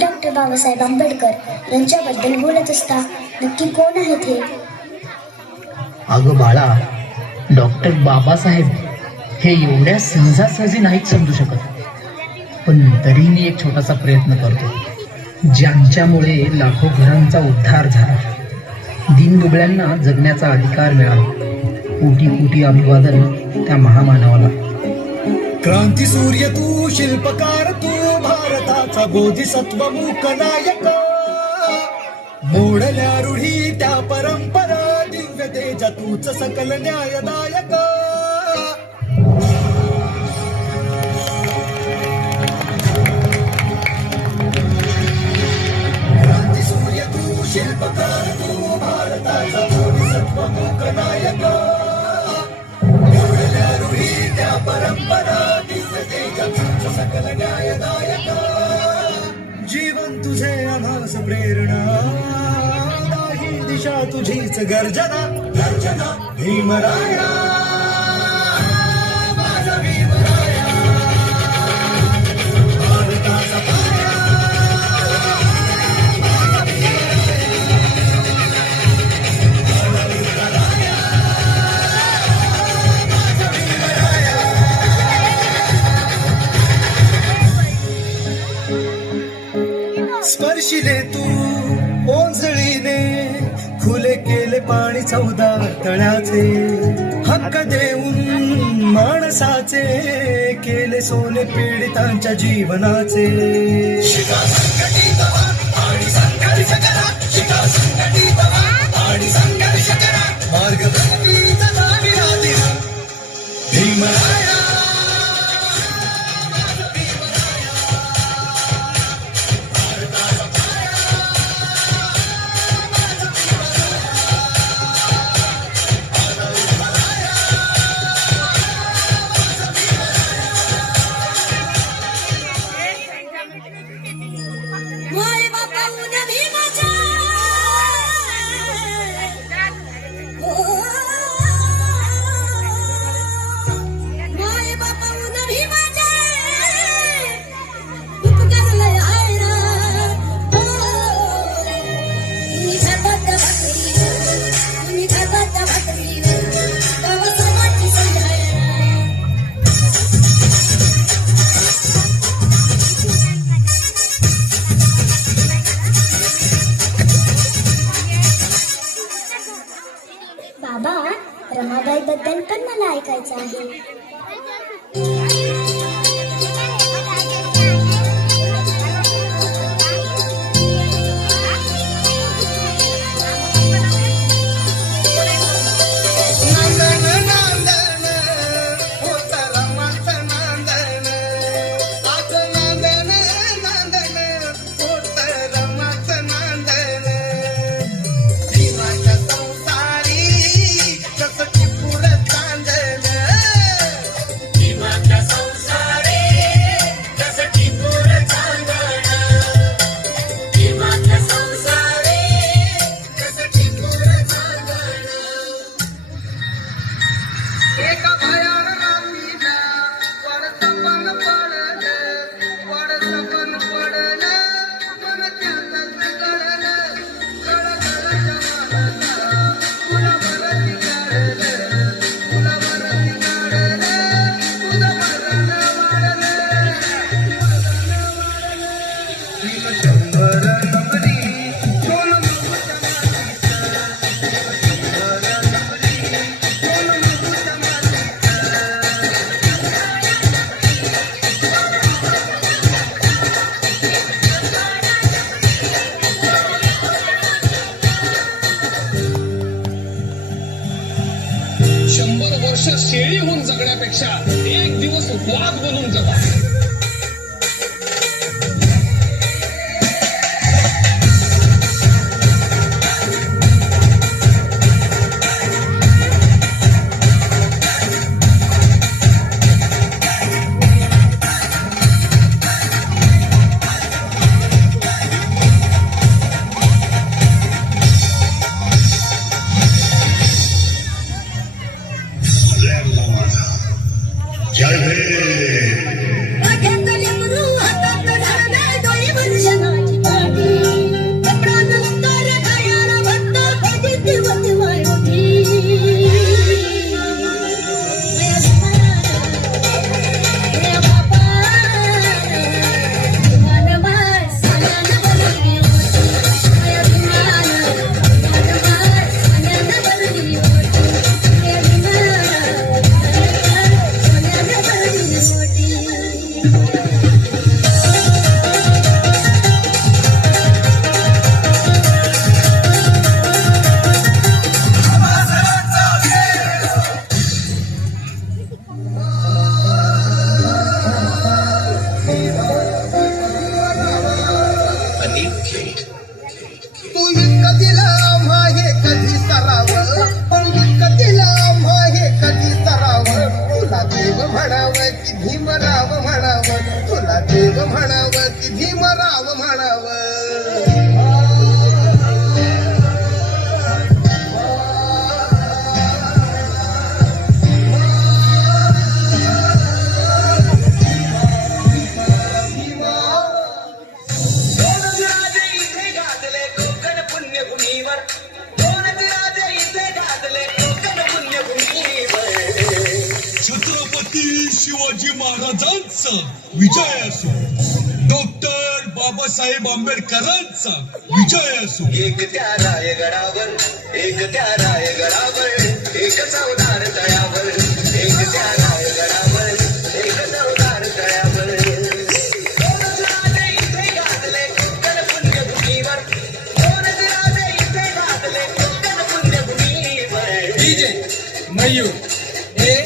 तुम्ही डॉक्टर बाबासाहेब आंबेडकर यांच्याबद्दल बोलत असता. नक्की कोण आहेत हे? अगं बाळा, डॉक्टर बाबासाहेब हे एवढ्या सहजासहजी नाहीत समजू शकत, पण तरी मी एक छोटासा प्रयत्न करतो. ज्यांच्यामुळे लाखो घरांचा उद्धार झाला, दीनदुबळ्यांना जगण्याचा अधिकार मिळाला. कोटी कोटी अभिवादन त्या महामानवाला. क्रांती सूर्य तू, शिल्पकार तू, भारताचा बोधिसत्व मूकनायक. मोडल्या रूढी त्या परंपरा, दिव्य तेजा तूच सकल न्यायदायक. क्रांती सूर्य तू, शिल्पकार तू, भारताचा बोधिसत्व मूकनायक. मोडल्या रूढी त्या परंपरा, दिव्य तेजा तूच सकल न्यायदायक. जीवन तुझे आभास प्रेरणा, दाही दिशा तुझीच गर्जना. गर्जना भीमराया, माझा भीमराया, भारताचा पाया, माझा भीमराया, माझा भीमराया. स्पर्शिले तू ओंजळीने, खुले केले पाणी 14 तळ्याचे. हक्क देऊन माणसाचे, केले सोने पीडितांच्या जीवनाचे. शिका संघटित व्हा आणि संघर्ष करा, शिका संघटित व्हा आणि संघर्ष करा. मार्ग भक्तीचा नावी राधिरा भीमराया. बाबा, रमाबाई बद्दल पण मला ऐकायचं आहे. शेळी होऊन जगण्यापेक्षा एक दिवस वाघ बनून जगा. जय भीम. तू कधी लांब हे कधी सराव, तू कधी लांब हे कधी सराव, तुला देव म्हणाव की भीमराव म्हणाव, तुला देव म्हणाव की भीमराव म्हणाव. छत्रपती शिवाजी महाराजांचा विजय असो, डॉक्टर बाबासाहेब आंबेडकरांचा विजय असो. एक त्या रायगडावर, एक त्या रायगडावर, एक चौदार तळ्यावर, एक त्या रायगडावर, एक चौदार तळ्यावर. दोनच राजे इथे गाजले कोकण पुण्यभूमीवर, दोनच राजे इथे गाजले कोकण पुण्यभूमीवर. डीजे मयूर हे